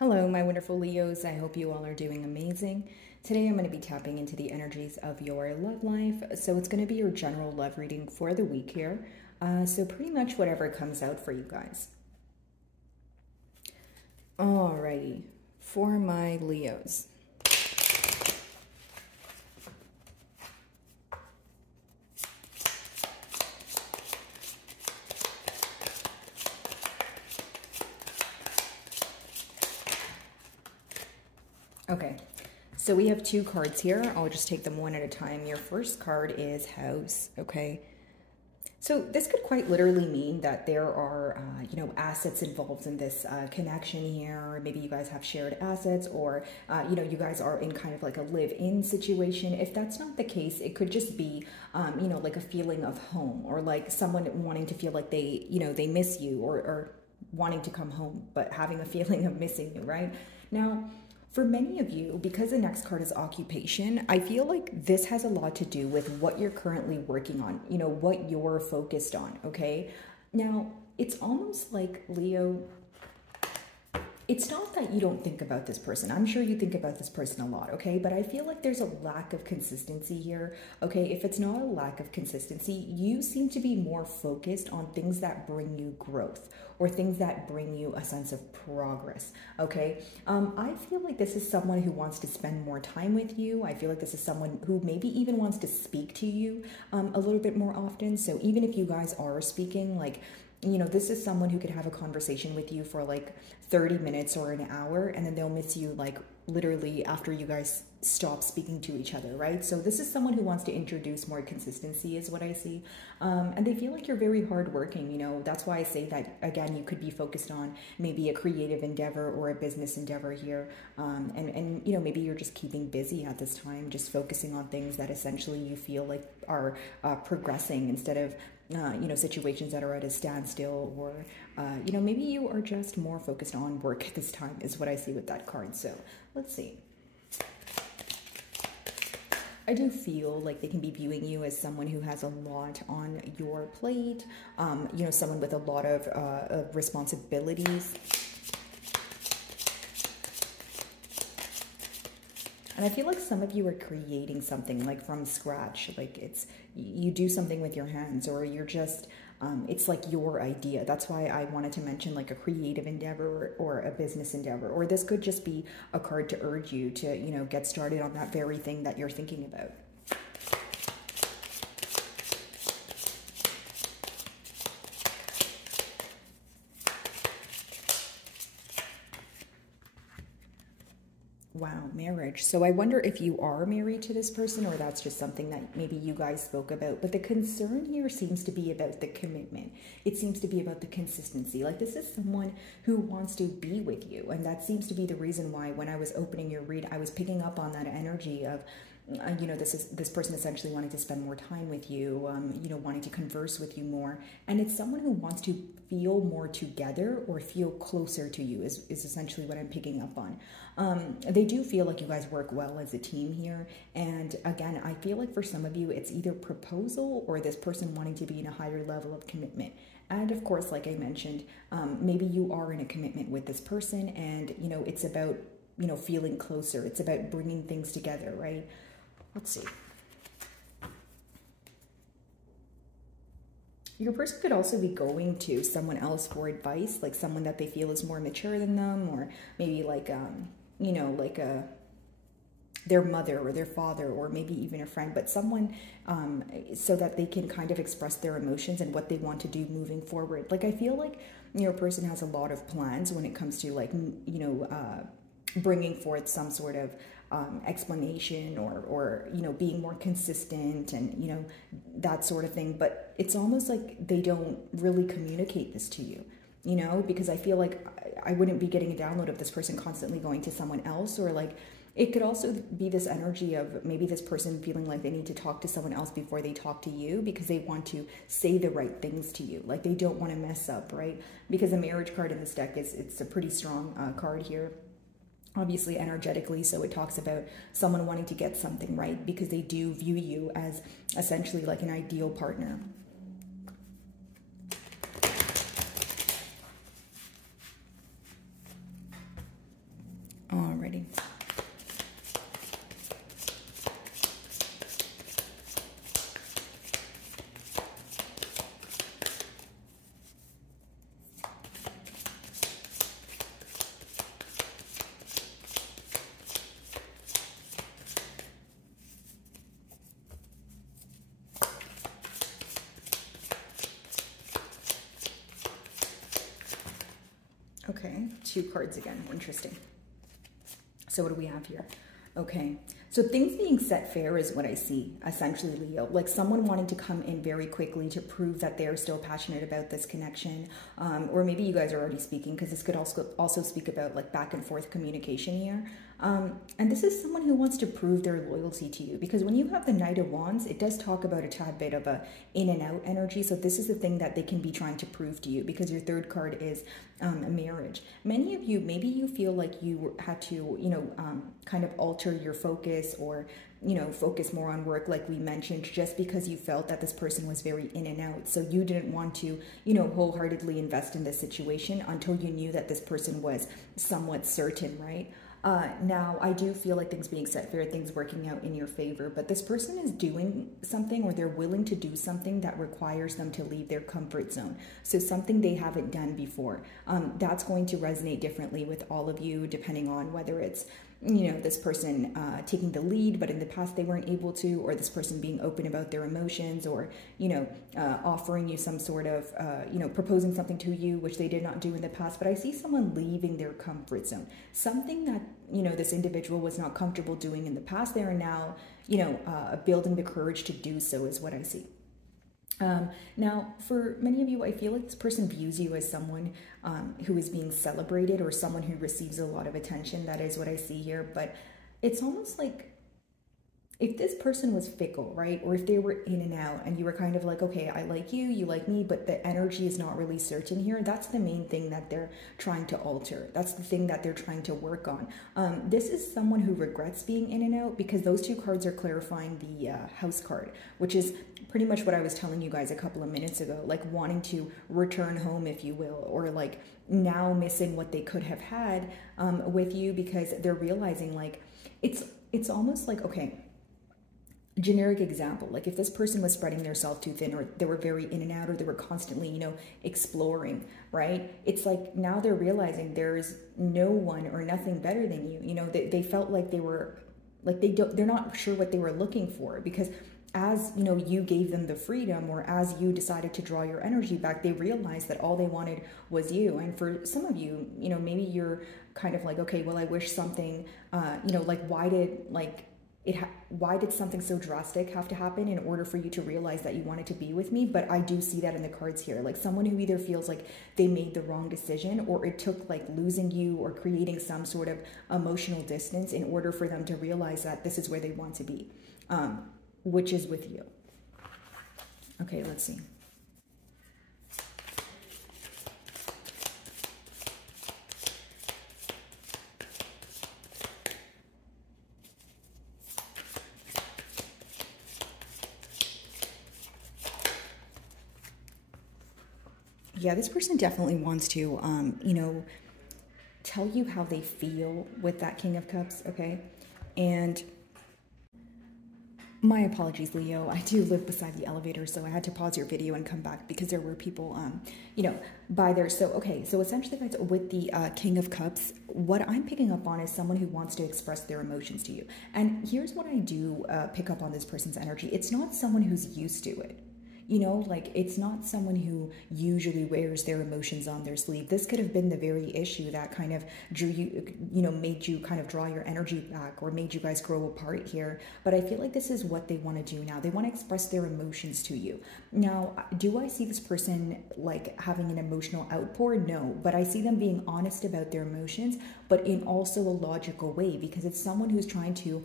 Hello, my wonderful Leos. I hope you all are doing amazing. Today I'm going to be tapping into the energies of your love life. So it's going to be your general love reading for the week here. So pretty much whatever comes out for you guys. Alrighty, for my Leos. Okay, so we have two cards here. I'll just take them one at a time. Your first card is House, okay? So this could quite literally mean that there are, assets involved in this connection here. Maybe you guys have shared assets or, you guys are in kind of like a live-in situation. If that's not the case, it could just be, like a feeling of home or like someone wanting to feel like they miss you or wanting to come home, but having a feeling of missing you, right? Now, for many of you, because the next card is occupation, I feel like this has a lot to do with what you're currently working on, what you're focused on, okay? Now, it's almost like, Leo, it's not that you don't think about this person. I'm sure you think about this person a lot, okay? But I feel like there's a lack of consistency here, okay? If it's not a lack of consistency, you seem to be more focused on things that bring you growth or things that bring you a sense of progress, okay? I feel like this is someone who wants to spend more time with you. I feel like this is someone who maybe even wants to speak to you a little bit more often. So even if you guys are speaking, like, this is someone who could have a conversation with you for like 30 minutes or an hour, and then they'll miss you like literally after you guys stop speaking to each other, right? So this is someone who wants to introduce more consistency is what I see. And they feel like you're very hardworking, that's why I say that, again, you could be focused on maybe a creative endeavor or a business endeavor here. And maybe you're just keeping busy at this time, just focusing on things that essentially you feel like are progressing instead of situations that are at a standstill, or, maybe you are just more focused on work this time is what I see with that card. So let's see. I do feel like they can be viewing you as someone who has a lot on your plate, someone with a lot of responsibilities. And I feel like some of you are creating something like from scratch, like you do something with your hands, or you're just, it's like your idea. That's why I wanted to mention like a creative endeavor or a business endeavor, or this could just be a card to urge you to, get started on that very thing that you're thinking about. Wow, marriage. So I wonder if you are married to this person, or that's just something that maybe you guys spoke about. But the concern here seems to be about the commitment. It seems to be about the consistency. Like, this is someone who wants to be with you. And that seems to be the reason why when I was opening your read, I was picking up on that energy of, this person essentially wanting to spend more time with you, wanting to converse with you more. And it's someone who wants to feel more together or feel closer to you is essentially what I'm picking up on. They do feel like you guys work well as a team here. And again, I feel like for some of you, it's either proposal or this person wanting to be in a higher level of commitment. And of course, like I mentioned, maybe you are in a commitment with this person, and, it's about, feeling closer. It's about bringing things together, right? Let's see. Your person could also be going to someone else for advice, like someone that they feel is more mature than them, or maybe like, their mother or their father, or maybe even a friend, but someone so that they can kind of express their emotions and what they want to do moving forward. Like, I feel like your person has a lot of plans when it comes to like, bringing forth some sort of explanation or being more consistent and, that sort of thing. But it's almost like they don't really communicate this to you, because I feel like I wouldn't be getting a download of this person constantly going to someone else, or like, it could also be this energy of maybe this person feeling like they need to talk to someone else before they talk to you, because they want to say the right things to you. Like, they don't want to mess up, right? Because the marriage card in this deck it's a pretty strong card here, obviously energetically. So it talks about someone wanting to get something right because they do view you as essentially like an ideal partner. 2 cards again. Interesting. So what do we have here? Okay, so things being set fair is what I see, essentially, Leo. Like someone wanting to come in very quickly to prove that they're still passionate about this connection. Or maybe you guys are already speaking, because this could also speak about like back and forth communication here. And this is someone who wants to prove their loyalty to you, because when you have the Knight of Wands, it does talk about a tad bit of a in and out energy. So this is the thing that they can be trying to prove to you, because your 3rd card is a marriage. Many of you, maybe you feel like you had to, kind of alter your focus, or, focus more on work, like we mentioned, just because you felt that this person was very in and out. So you didn't want to, wholeheartedly invest in this situation until you knew that this person was somewhat certain, right? Now, I do feel like things being set fair, things working out in your favor, but this person is doing something, or they're willing to do something that requires them to leave their comfort zone. So something they haven't done before. That's going to resonate differently with all of you, depending on whether it's, this person taking the lead, but in the past they weren't able to, or this person being open about their emotions, or, offering you some sort of, proposing something to you, which they did not do in the past. But I see someone leaving their comfort zone, something that, this individual was not comfortable doing in the past. They are now, building the courage to do so, is what I see. Now, for many of you, I feel like this person views you as someone who is being celebrated, or someone who receives a lot of attention. That is what I see here. But it's almost like if this person was fickle, right? Or if they were in and out, and you were kind of like, okay, I like you, you like me, but the energy is not really certain here. That's the main thing that they're trying to alter. That's the thing that they're trying to work on. This is someone who regrets being in and out, because those 2 cards are clarifying the House card, which is pretty much what I was telling you guys a couple of minutes ago, like wanting to return home, if you will, or like now missing what they could have had with you, because they're realizing like it's almost like, okay, generic example, like if this person was spreading their self too thin, or they were very in and out, or they were constantly, exploring, right? It's like now they're realizing there's no one or nothing better than you. They felt like they were, like they're not sure what they were looking for, because as you gave them the freedom, or as you decided to draw your energy back, they realized that all they wanted was you. And for some of you, maybe you're kind of like, okay, well, I wish something, like why did something so drastic have to happen in order for you to realize that you wanted to be with me? But I do see that in the cards here, like someone who either feels like they made the wrong decision, or it took like losing you or creating some sort of emotional distance in order for them to realize that this is where they want to be, which is with you. Okay, let's see. Yeah, this person definitely wants to, tell you how they feel with that King of Cups, okay? And my apologies, Leo. I do live beside the elevator, so I had to pause your video and come back because there were people, by there. So, okay, so essentially, guys, with the King of Cups, what I'm picking up on is someone who wants to express their emotions to you. And here's what I do pick up on this person's energy. It's not someone who's used to it. Like it's not someone who usually wears their emotions on their sleeve. This could have been the very issue that kind of drew you, made you kind of draw your energy back, or made you guys grow apart here. But I feel like this is what they want to do now. They want to express their emotions to you. Now, do I see this person like having an emotional outpour? No, but I see them being honest about their emotions, but in also a logical way, because it's someone who's trying to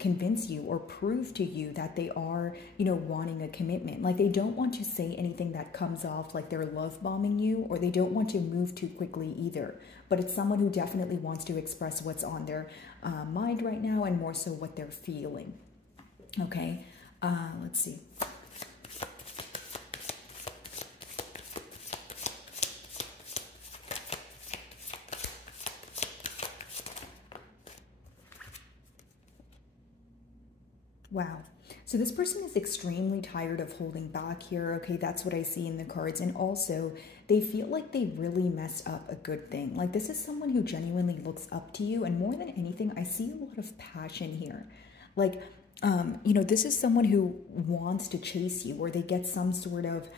convince you or prove to you that they are, wanting a commitment. Like they don't want to say anything that comes off like they're love bombing you, or they don't want to move too quickly either. But it's someone who definitely wants to express what's on their mind right now, and more so what they're feeling. Okay, let's see. Wow. So this person is extremely tired of holding back here. Okay, that's what I see in the cards. And also, they feel like they really messed up a good thing. Like this is someone who genuinely looks up to you. And more than anything, I see a lot of passion here. Like, this is someone who wants to chase you, or they get some sort of,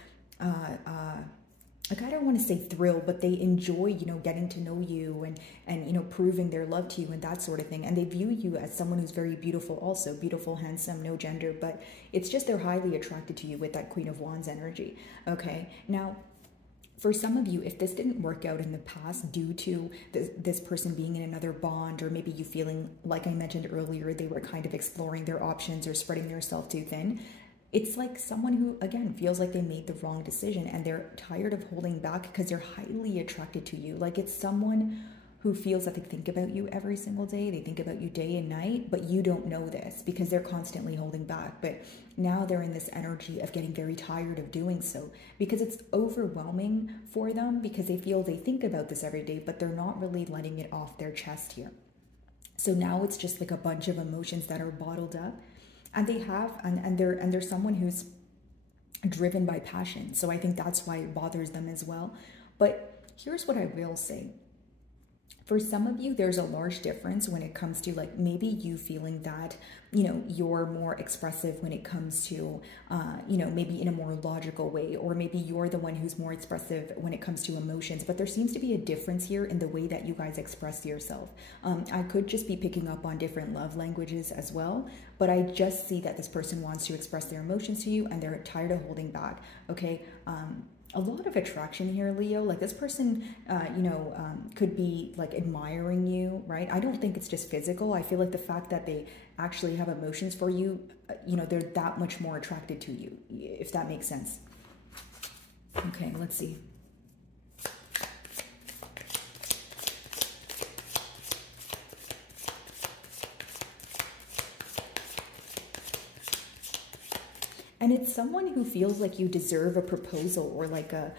like, I don't want to say thrill, but they enjoy, you know, getting to know you and, you know, proving their love to you and that sort of thing. And they view you as someone who's very beautiful, also beautiful, handsome, no gender, but it's just they're highly attracted to you with that Queen of Wands energy. Okay. Now, for some of you, if this didn't work out in the past due to this person being in another bond, or maybe you feeling, like I mentioned earlier, they were kind of exploring their options or spreading themselves too thin, it's like someone who, again, feels like they made the wrong decision and they're tired of holding back because they're highly attracted to you. Like, it's someone who feels that they think about you every single day. They think about you day and night, but you don't know this because they're constantly holding back. But now they're in this energy of getting very tired of doing so because it's overwhelming for them, because they feel they think about this every day, but they're not really letting it off their chest here. So now it's just like a bunch of emotions that are bottled up. And they have, and they're someone who's driven by passion. So I think that's why it bothers them as well. But here's what I will say. For some of you, there's a large difference when it comes to, like, maybe you feeling that, you know, you're more expressive when it comes to, you know, maybe in a more logical way, or maybe you're the one who's more expressive when it comes to emotions. But there seems to be a difference here in the way that you guys express yourself. I could just be picking up on different love languages as well, but I just see that this person wants to express their emotions to you and they're tired of holding back. Okay. A lot of attraction here, Leo. Like, this person, you know, could be like admiring you, right? I don't think it's just physical. I feel like the fact that they actually have emotions for you, you know, they're that much more attracted to you, if that makes sense. Okay, let's see. And it's someone who feels like you deserve a proposal, or like a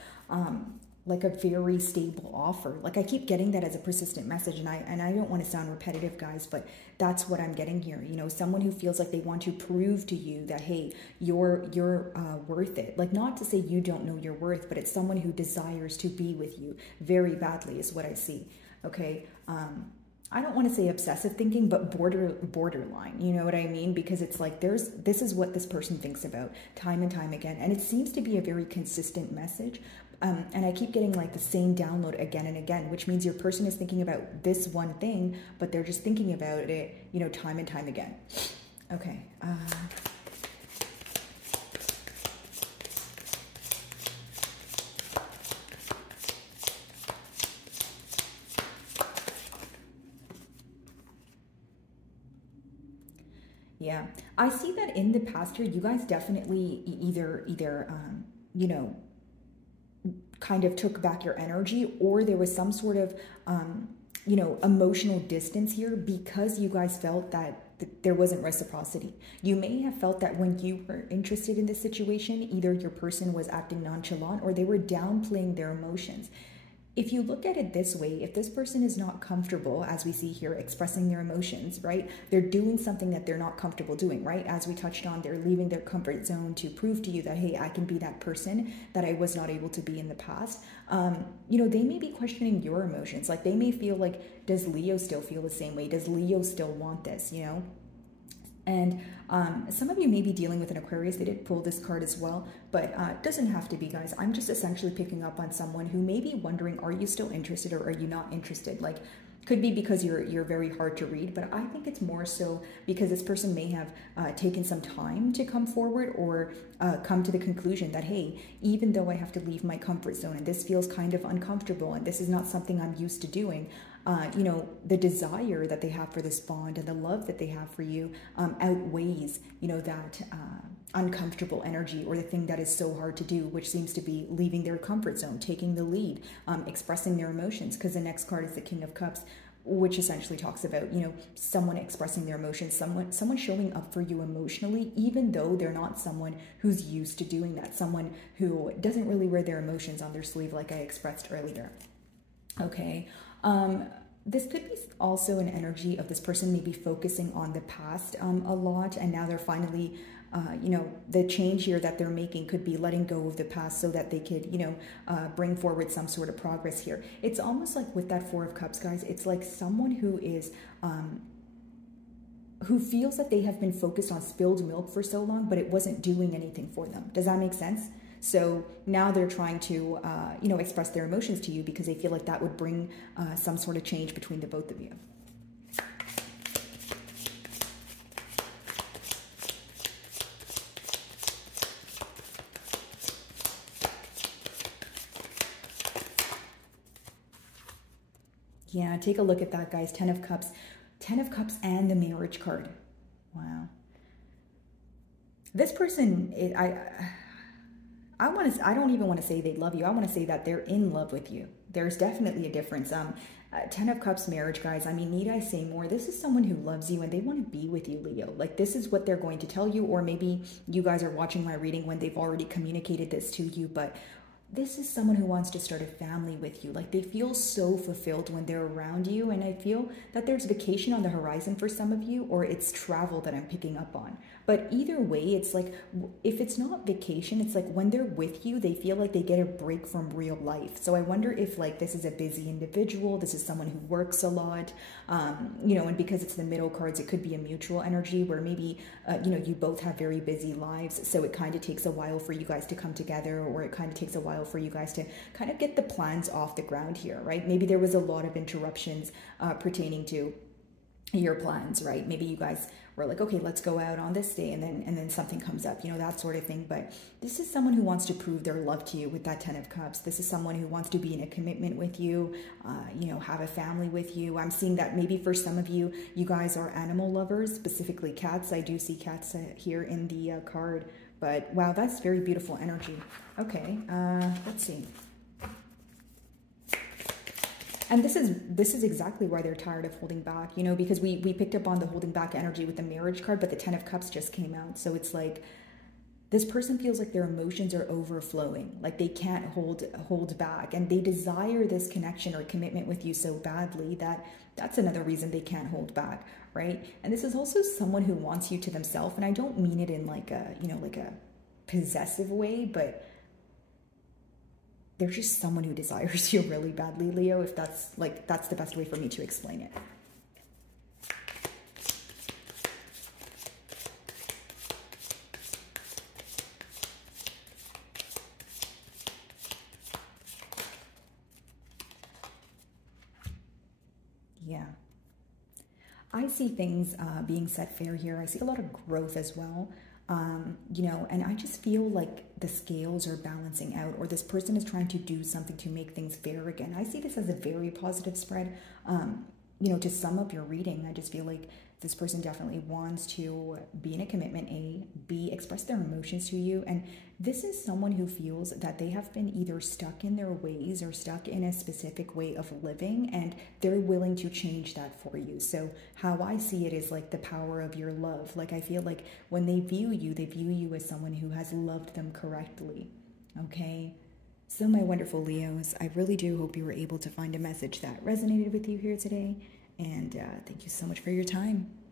very stable offer. Like, I keep getting that as a persistent message, and I don't want to sound repetitive, guys, but that's what I'm getting here. You know, someone who feels like they want to prove to you that, hey, you're worth it. Like, not to say you don't know your worth, but it's someone who desires to be with you very badly is what I see. Okay. I don't want to say obsessive thinking, but borderline, you know what I mean? Because it's like, this is what this person thinks about time and time again. And it seems to be a very consistent message. And I keep getting like the same download again and again, which means your person is thinking about this one thing, but they're just thinking about it, you know, time and time again. Okay. Yeah, I see that in the past year, you guys definitely either you know, kind of took back your energy, or there was some sort of, you know, emotional distance here because you guys felt that there wasn't reciprocity. You may have felt that when you were interested in this situation, either your person was acting nonchalant or they were downplaying their emotions. If you look at it this way, if this person is not comfortable, as we see here, expressing their emotions, right? They're doing something that they're not comfortable doing, right? As we touched on, they're leaving their comfort zone to prove to you that, hey, I can be that person that I was not able to be in the past. You know, they may be questioning your emotions. Like, they may feel like, does Leo still feel the same way? Does Leo still want this, you know? And some of you may be dealing with an Aquarius. They did pull this card as well, but it doesn't have to be, guys. I'm just essentially picking up on someone who may be wondering, are you still interested or are you not interested? Like, could be because you're very hard to read, but I think it's more so because this person may have taken some time to come forward, or come to the conclusion that, hey, even though I have to leave my comfort zone and this feels kind of uncomfortable and this is not something I'm used to doing, you know, the desire that they have for this bond and the love that they have for you outweighs, you know, that uncomfortable energy, or the thing that is so hard to do, which seems to be leaving their comfort zone, taking the lead, expressing their emotions. Because the next card is the King of Cups, which essentially talks about, you know, someone expressing their emotions, someone showing up for you emotionally, even though they're not someone who's used to doing that, someone who doesn't really wear their emotions on their sleeve, like I expressed earlier. Okay. This could be also an energy of this person maybe focusing on the past a lot, and now they're finally, you know, the change here that they're making could be letting go of the past so that they could, you know, bring forward some sort of progress here. It's almost like with that Four of Cups, guys, it's like someone who is, who feels that they have been focused on spilled milk for so long, but it wasn't doing anything for them. Does that make sense? So now they're trying to, express their emotions to you because they feel like that would bring some sort of change between the both of you. Yeah, take a look at that, guys. 10 of Cups. 10 of Cups and the marriage card. Wow. This person, I don't even want to say they love you. I want to say that they're in love with you. There's definitely a difference. 10 of Cups marriage, guys. I mean, need I say more? This is someone who loves you and they want to be with you, Leo. Like, this is what they're going to tell you, or maybe you guys are watching my reading when they've already communicated this to you, but this is someone who wants to start a family with you. Like, they feel so fulfilled when they're around you, and I feel that there's vacation on the horizon for some of you, or it's travel that I'm picking up on. But either way, it's like, if it's not vacation, it's like when they're with you, they feel like they get a break from real life. So I wonder if, like, this is a busy individual, this is someone who works a lot, and because it's the middle cards, it could be a mutual energy where maybe, you both have very busy lives, so it kind of takes a while for you guys to come together, or it kind of takes a while for you guys to kind of get the plans off the ground here, right? Maybe there was a lot of interruptions pertaining to your plans, right? Maybe you guys were like, okay, let's go out on this day, and then something comes up, that sort of thing. But this is someone who wants to prove their love to you with that 10 of Cups. This is someone who wants to be in a commitment with you, have a family with you. I'm seeing that maybe for some of you, you guys are animal lovers, specifically cats. I do see cats here in the card. But wow, that's very beautiful energy. Okay, let's see. And this is exactly why they're tired of holding back, because we picked up on the holding back energy with the marriage card, but the 10 of Cups just came out. So it's like, this person feels like their emotions are overflowing, like they can't hold back, and they desire this connection or commitment with you so badly that that's another reason they can't hold back, right? And this is also someone who wants you to themselves, and I don't mean it in like a, like a possessive way, but they're just someone who desires you really badly, Leo, if that's the best way for me to explain it. Yeah. I see things being set fair here. I see a lot of growth as well. And I just feel like the scales are balancing out, or this person is trying to do something to make things fair again. I see this as a very positive spread. To sum up your reading, I just feel like this person definitely wants to be in a commitment, A, B, express their emotions to you. And this is someone who feels that they have been either stuck in their ways or stuck in a specific way of living, and they're willing to change that for you. So how I see it is like the power of your love. Like, I feel like when they view you as someone who has loved them correctly. Okay? So my wonderful Leos, I really do hope you were able to find a message that resonated with you here today. And thank you so much for your time.